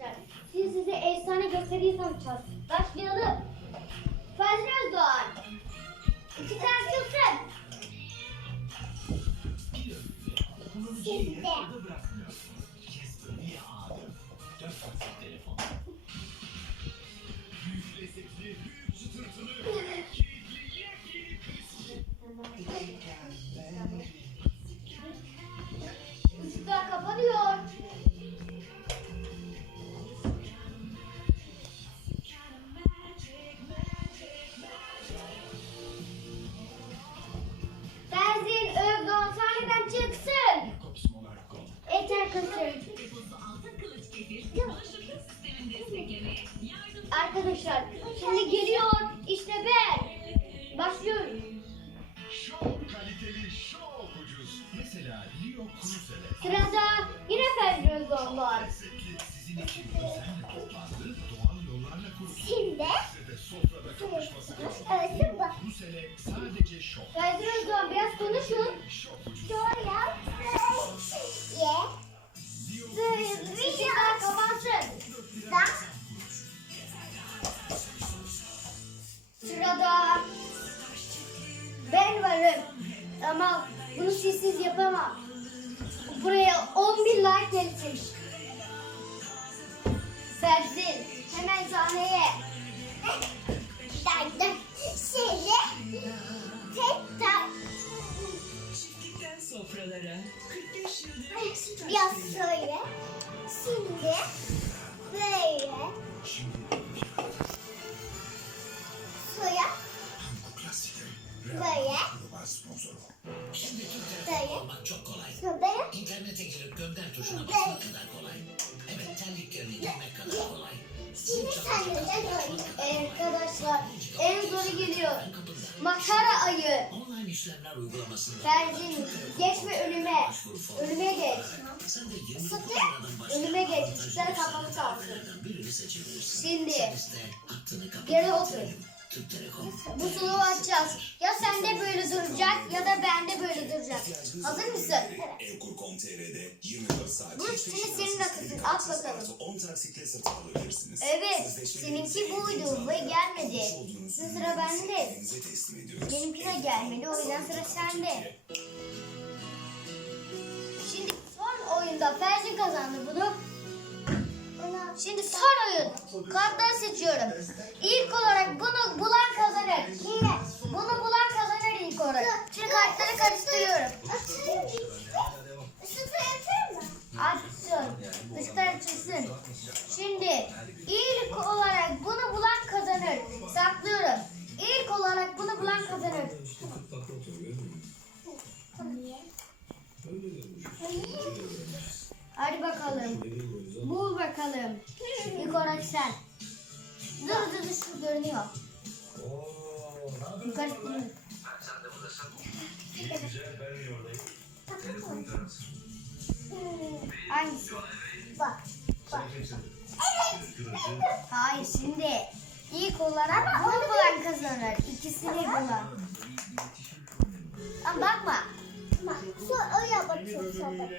arkadaşlar. Şimdi size efsane gösteriyi tanıtacağız. Başlayalım. Fazlı Özdoğan. İki tane Arkadaşlar şimdi geliyor işte ben. Kaliteli, ucuz. Mesela Leo Cruze'le. Sırada yine Özdoğan var. Lezzetli, sizin için özenle toplandı, doğal yollarla kuruldu. Şimdi Size de sofrada kavuşması bak. Cruze'le sadece biraz konuşun. Ama bunu sizsiz yapamam. Buraya 11 like gelsin. Sersin. Hemen sahneye. Derdim. Şöyle. Tek tak. Çiftlikten sofralara 45 yıldır Biraz şöyle. Şimdi böyle. Basmak kadar kolay. Evet terliklerini giymek kadar kolay. Şimdi böyle. Arkadaşlar en zoru geliyor. Makara ayı. Online işlemler uygulamasında Ferzin geçme önüme. Önüme geç. sen de 29 Sakın. liradan başlayan Önüme geç. Işıkları kapalı kalsın. Şimdi. Geri otur. Türk Telekom. Bu suluğu açacağız. Ya sende böyle duracak ya da bende böyle duracak. Hazır mısın? Evkur.com.tr'de 24 saat Bu senin şarj akısın. At bakalım. artı 10 taksitle satın alabilirsiniz. Evet. Seninki buydu ve gelmedi. Şimdi sıra bende. evinize teslim ediyoruz. Benimki de gelmedi. O yüzden sıra sende. Şimdi son oyunda Ferzin kazandı bunu. Şimdi son oyun. Kartları seçiyorum. İlk olarak bunu karıştırıyorum. Açsın. Işıklar açılsın. Şimdi ilk olarak bunu bulan kazanır. Saklıyorum. İlk olarak bunu bulan kazanır. Hadi bakalım. Bul bakalım. İlk olarak sen. Dur dur şu görünüyor. Yukarı. Hangisi? Bak. Bak. Hayır şimdi ilk olarak bunu bulan kazanır. İkisini bulan. Ama bakma. Bak. Şu öyle bakıyorsun.